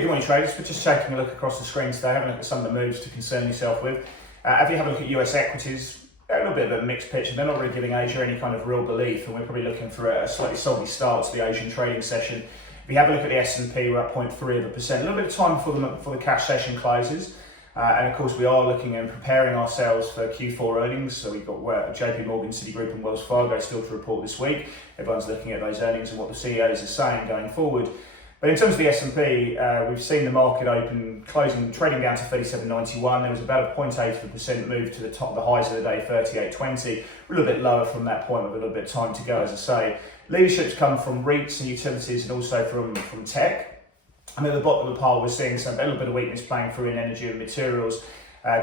Good morning, traders. We're just taking a look across the screen today, having a look at some of the moves to concern yourself with. If you have a look at US equities, a little bit of a mixed picture. They're not really giving Asia any kind of real belief, and we're probably looking for a slightly soggy start to the Asian trading session. If you have a look at the S&P, we're up 0.3%. A little bit of time before the cash session closes. And of course, we are looking and preparing ourselves for Q4 earnings. So we've got JP Morgan, Citigroup and Wells Fargo still to report this week. Everyone's looking at those earnings and what the CEOs are saying going forward. But in terms of the S&P, we've seen the market trading down to 37.91. There was about a 0.8% move to the highs of the day, 38.20. A little bit lower from that point with a little bit of time to go, as I say. Leadership's come from REITs and utilities and also from tech. And at the bottom of the pile, we're seeing a little bit of weakness playing through in energy and materials.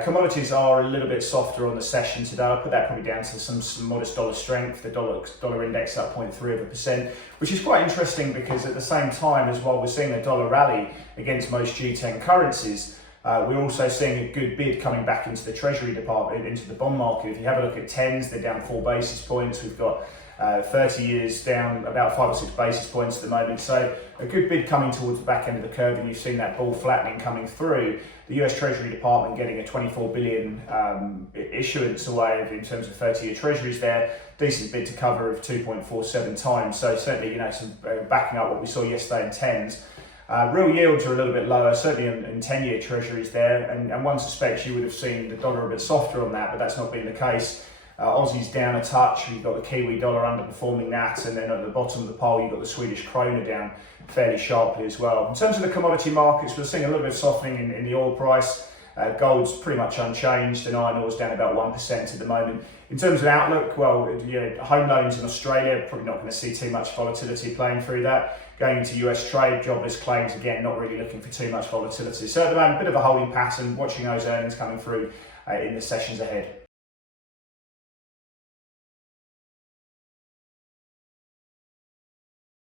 Commodities are a little bit softer on the session today. I'll put that probably down to some modest dollar strength. The dollar index up 0.3%, which is quite interesting because at the same time as while we're seeing a dollar rally against most G10 currencies, we're also seeing a good bid coming back into the Treasury department, into the bond market. If you have a look at 10s, they're down 4 basis points. We've got 30 years down about 5 or 6 basis points at the moment. So a good bid coming towards the back end of the curve, and you've seen that bull flattening coming through. The US Treasury Department getting a 24 billion issuance away in terms of 30-year treasuries there. Decent bid to cover of 2.47 times. So certainly, some backing up what we saw yesterday in 10s. Real yields are a little bit lower, certainly in 10-year treasuries there. And one suspects you would have seen the dollar a bit softer on that, but that's not been the case. Aussie's down a touch, you've got the Kiwi dollar underperforming that, and then at the bottom of the pole you've got the Swedish krona down fairly sharply as well. In terms of the commodity markets, we're seeing a little bit of softening in the oil price. Gold's pretty much unchanged, and iron ore's down about 1% at the moment. In terms of outlook, well, home loans in Australia, probably not going to see too much volatility playing through that. Going into US trade, jobless claims, again, not really looking for too much volatility. So at the moment, a bit of a holding pattern, watching those earnings coming through in the sessions ahead.